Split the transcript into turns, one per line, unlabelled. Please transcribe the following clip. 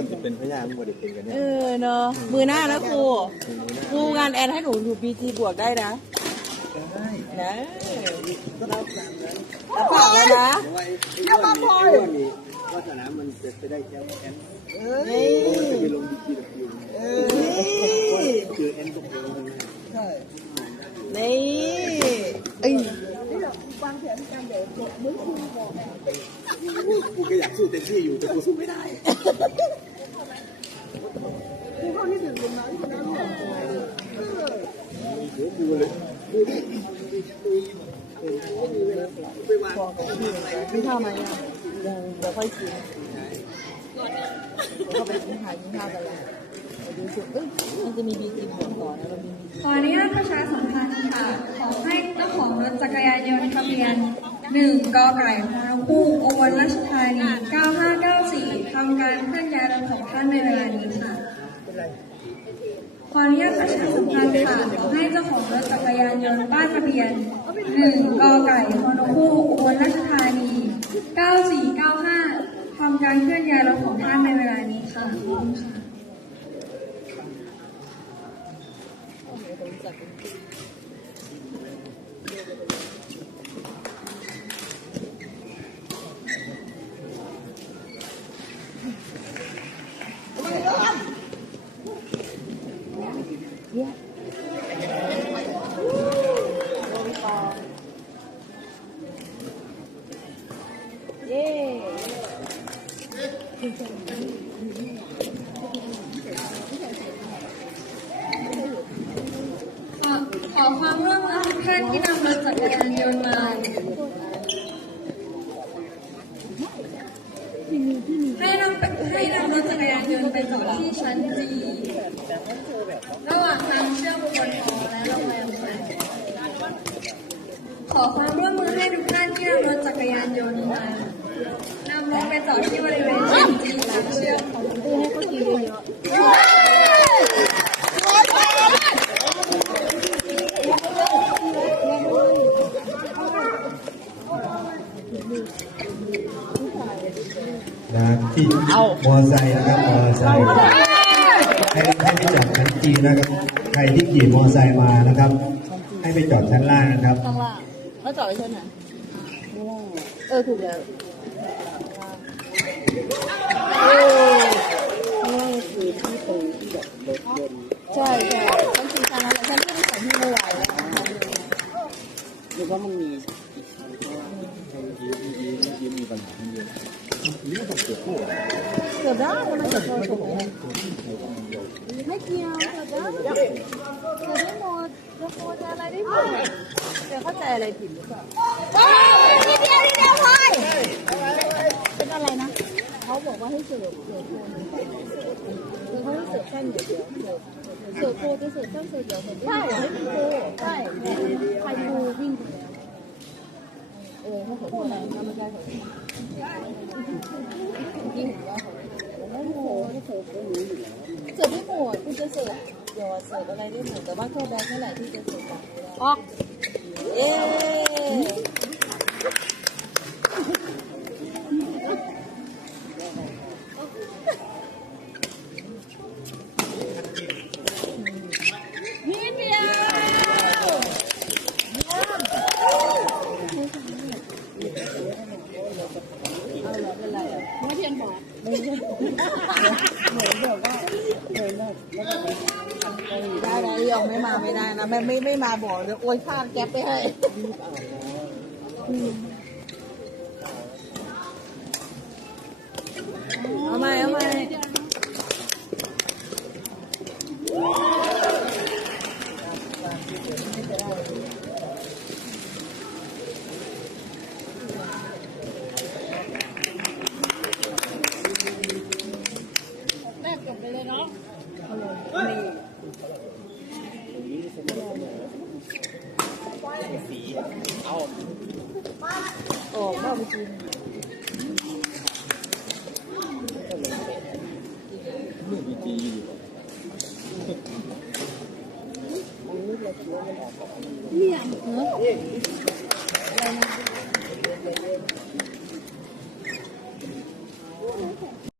คนจะเป็นพยานบริเป็นกัน
เอ
เนี่ย
อเนาะมือหน้านะครูครูงานแอนให้หนูดูบีจีบวกได้นะ
ได้
นะ
ก็รับตามนั้น
แล้วฝากแล้วนะ
แต่ว่าไอ้ไอ้ยอดนี่ไอ้ยอดนี่วาสนามันจะไปได้แค่แอน
นี่
จะไปลงดีกีดับยู
เออนี่
เจอแอนตกลงกันนะ
นี่เอ้ย
กูก็อยากสู้เต็มที่อยู่แต่กูสู้ไม่ได้กูเข้าที่ถึงลงน้ำชนะหมดโอ้โหกูเลยกูดิเออกูไม่มีเวลากู ไปวางอะไร
กินข้าวไหมอะยังเดี๋ยวค่อยกินก็ไปกินข้าวกินข้าวกันเลยไปดูสุดเอ้ยมันจะมีบีจีบวกต่อนะเรามี
ขออนุญาตประชาสัมพันธ์ค่ะ ขอให้เจ้าของรถจักรยานยนต์ทะเบียน1กไก่พนคู่อุบลราชธานี 9594ทำการเคลื่อนย้ายรถของท่านในเวลานี้ค่ะ ขออนุญาตประชาสัมพันธ์ค่ะขอให้เจ้าของรถจักรยานยนต์ป้ายทะเบียน1กไก่คอนคู่อุบลราชธานี 9495ทำการเคลื่อนย้ายรถของท่านในเวลานี้ค่ะขอบคุณค่ะ
เย้
ขอขอความร่วมมือทุกท่านที่นำรถจักรยานยนต์มา ให้นำไปให้นำรถจักรยานยนต์ไปจอดที่ ชั้นจีระหว่างทางเชื่อมบนหอและโรงแรมค่ะขอความร่วมมือให้ทุกท่านที่นำรถจักรยานยนต์มานำรถไปจอดที่บริเวณชั้นจีทางเชื่อมของ
ดูให้เขากินเย
นะที่มอไซค์นะครับมอไซค์ ให้ให้ไปจอดชั้นจีนะครับ ใครที่ขี่มอไซค์มานะครับ ให้ไปจอดชั้นล่างนะครับ
ข้างล่างแล้วจอดไว้ชั้นไหนเออถูกแล้วเออใช่ใช่ชั้นสี่ชั้นนั้นแหละชั้นที่เป็นของที่ไม่ไหวแล้ว
หรือว่ามันมีอีกชั้นเพราะว่าไอ้ยียียีมีปัญหาเยอะนี่มันต้องเกิดคู่
เกือบได้แล้วมันเกือบพอถูกไม่เกี่ยวเกือบได้เกือบได้หมดจะโคจะอะไรได้หมดเดี๋ยวเข้าใจอะไรผิดหรือเปล่านิดเดียวนิดเดียวพอยเป็นอะไรนะเขาบอกว่าให้เสิร์ฟเสิร์ฟโคนคือเขาให้เสิร์ฟแค่เดียวเดียวเสิร์ฟโคจะเสิร์ฟแค่เสิร์ฟเดียวใช่ให้เป็นโคใช่ใครดูวิ่งไปแล้ว เสือโทษนะถ้าไม่ได้ขอโทษยิ่งว่าขอโทษไม่โหเสิร์ฟไม่รู้อเสิร์ฟไม่หมดคุณจะเสิร์ฟเดี๋ยวเสิร์ฟอะไรได้หมดแต่ว่าโทษแบงค์เท่าไหร่ที่จะเสิร์ฟจกไม่ได้ออกเย้พี่เดียวเอาเหรอเป็นไรอะไม่เพียงพอไม่ใช่ เหมือนแบบว่าเหมือนแบบได้ได้ยองไม่มาไม่ได้นะไม่ไม่ไม่มาบอกเดี๋ยวโอนค่าแก๊ปไปให้ Yeah.